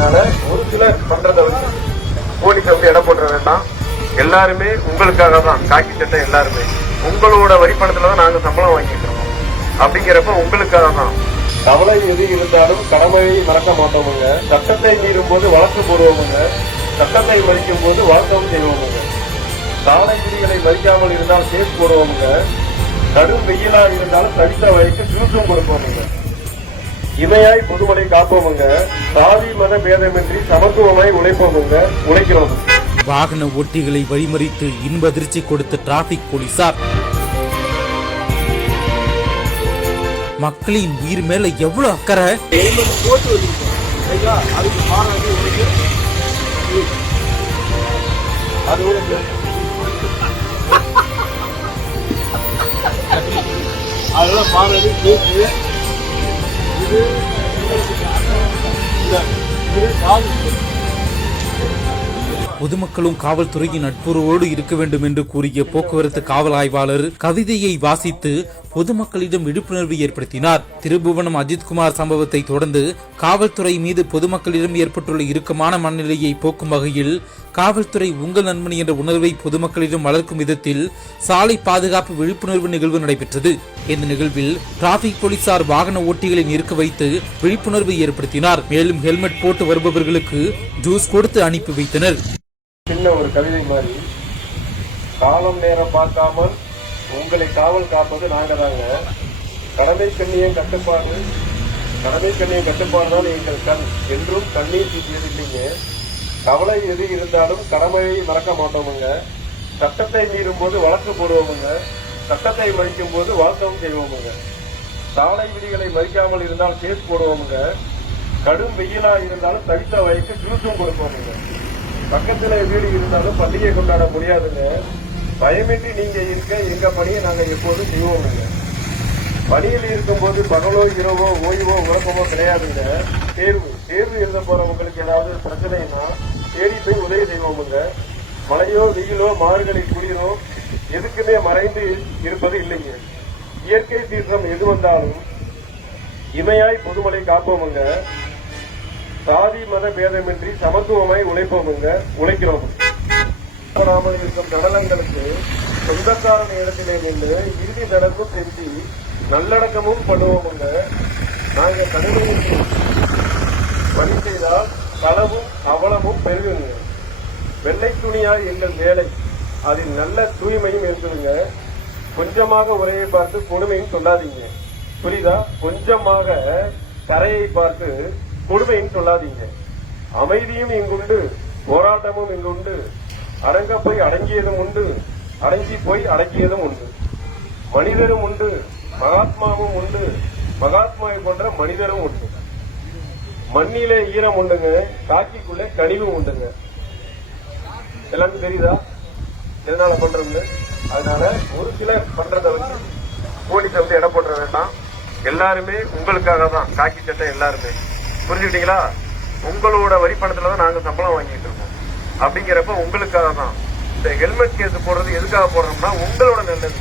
அதனால ஒரு சிலர் பண்றதை வந்து போலீஸ் வந்து இடம் போட்டுற வேண்டாம் எல்லாருமே உங்களுக்காக தான். காக்கி சட்டை எல்லாருமே. உங்களோட வரிப்பணத்துல தான் நாங்க சம்பளம் வாங்கிட்டு அப்படிங்கிறப்ப உங்களுக்காக தான். கவலை எது இருந்தாலும் கடமையை மறக்க மாட்டோமுங்க. சட்டத்தை மீறும் போது வழக்கு போடுவோமுங்க. சட்டத்தை மறிக்கும் போது வழக்கம் செய்வோமுங்க. சாலை விதிகளை மதிக்காமல் இருந்தால் கேஸ் போடுவோமுங்க. கடும் வெயிலா இருந்தாலும் தடித்த வழிக்கு ஜூஸும் கொடுப்போமுங்க. இமையாய் பொதுமலை காப்போமுங்க சாதி மத பேதமின்றி சமத்துவமாய் உழைப்போமுங்க உழைக்கிறோம் வாகன ஓட்டிகளை வழிமறித்து இன்ப அதிர்ச்சி கொடுத்த டிராபிக் போலீசார். மக்களின் உயிர் மேல எவ்வளவு அக்கறை? வச்சிருக்கோம். சரிங்களா? பொதுமக்களும் காவல்துறையின் நட்புறவோடு இருக்க வேண்டும் என்று கூறிய போக்குவரத்து காவல் ஆய்வாளர் கவிதையை வாசித்து பொதுமக்களிடம் விழிப்புணர்வு ஏற்படுத்தினார். திருபுவனம் அஜித்குமார் சம்பவத்தை தொடர்ந்து காவல்துறை மீது பொதுமக்களிடம் ஏற்பட்டுள்ள இறுக்கமான மனநிலையை போக்கும் வகையில் காவல்துறை உங்கள் நண்பன் என்ற உணர்வை பொதுமக்களிடம் வளர்க்கும் விதத்தில் சாலை பாதுகாப்பு விழிப்புணர்வு நிகழ்வு நடைபெற்றது. இந்த நிகழ்வில் டிராபிக் போலீசார் வாகன ஓட்டிகளை நிற்க வைத்து விழிப்புணர்வு ஏற்படுத்தினார். மேலும் ஹெல்மெட் போட்டு வருபவர்களுக்கு ஜூஸ் கொடுத்து அனுப்பி வைத்தனர். சின்ன ஒரு கவிதை மாதிரி காலம் நேரம் பார்க்காமல் உங்களை காவல் காப்பது நாங்க தாங்க கடமை கண்ணியம் கட்டுப்பாடு. கடமை கண்ணியம் கட்டுப்பாடு தான் எங்கள் கண். என்றும் கண்ணீர் தீட்டியது இல்லைங்க கவலை எது இருந்தாலும் கடமையை மறக்க மாட்டோமுங்க. சட்டத்தை மீறும் போது வழக்கு போடுவோமுங்க. சட்டத்தை மறிக்கும் போது வாழ்த்தவும் செய்வோமுங்க. சாலை விதிகளை மறிக்காமல் இருந்தால் கேஸ் போடுவோமுங்க. கடும் வெயிலா இருந்தாலும் தவித்த வயக்கு ஜூஸும் கொடுப்போமுங்க. பக்கத்துல வீடு இருந்தாலும் பண்டிகை கொண்டாட முடியாதுங்க. பயமின்றி நீங்க இருக்க எங்க பணியை நாங்க எப்போதும் செய்வோம் பணியில் இருக்கும்போது பகலோ இரவோ ஓய்வோ உறக்கமோ கிடையாதுங்க. தேர்வு தேர்வு எழுத போறவங்களுக்கு ஏதாவது பிரச்சனைனா தேடி போய் உதவி செய்வோமுங்க. மழையோ வெயிலோ மாறுகளை குளிரோ எதுக்குமே மறைந்து இருப்பது இல்லைங்க. இயற்கை சீற்றம் எது வந்தாலும் இமையாய் பொதுமலை காப்போமுங்க. சாதி மத பேதமின்றி சமத்துவமாய் உழைப்போமுங்க உழைக்கிறோம். காணாமல் இருக்கும் நடனங்களுக்கு சொந்தக்காரன் இடத்திலே நின்று இறுதி நடப்பு செஞ்சு நல்லடக்கமும் பண்ணுவோமுங்க நாங்க கடுமையில் பணி செய்தால் களவும் அவலமும் பெருகுங்க. வெள்ளை துணியாய் எங்கள் வேலை. அதில் நல்ல தூய்மையும் இருக்குதுங்க கொஞ்சமாக உரையை பார்த்து கொடுமையும் சொல்லாதீங்க. புரியுதா? கொஞ்சமாக கரையை பார்த்து கொடுமையும் சொல்லாதீங்க. அமைதியும் இங்குண்டு போராட்டமும் இங்குண்டு அடங்க போய் அடங்கியதும் உண்டு அடங்கி போய் அடக்கியதும் உண்டு. மனிதரும் உண்டு மகாத்மாவும் உண்டு மகாத்மாவை போன்ற மனிதரும் உண்டு. மண்ணிலே ஈரம் உண்டுங்க காக்கிக்குள்ளே கனிவும் உண்டுங்க. எல்லாருக்கும் தெரியுதா? எதனால பண்றது அதனால ஒரு சில பண்றத வந்து போலீஸ் வந்து இடம் போடுற வேண்டாம். எல்லாருமே உங்களுக்காக தான். காக்கி சட்டை எல்லாருமே. புரிஞ்சுக்கிட்டீங்களா? உங்களோட வரிப்பணத்துல தான் நாங்க சம்பளம் வாங்கிட்டு இருக்கோம். அப்படிங்கிறப்ப உங்களுக்காக தான் இந்த ஹெல்மெட் கேஸ் போடுறது எதுக்காக போடுறோம்னா உங்களோட நல்லது.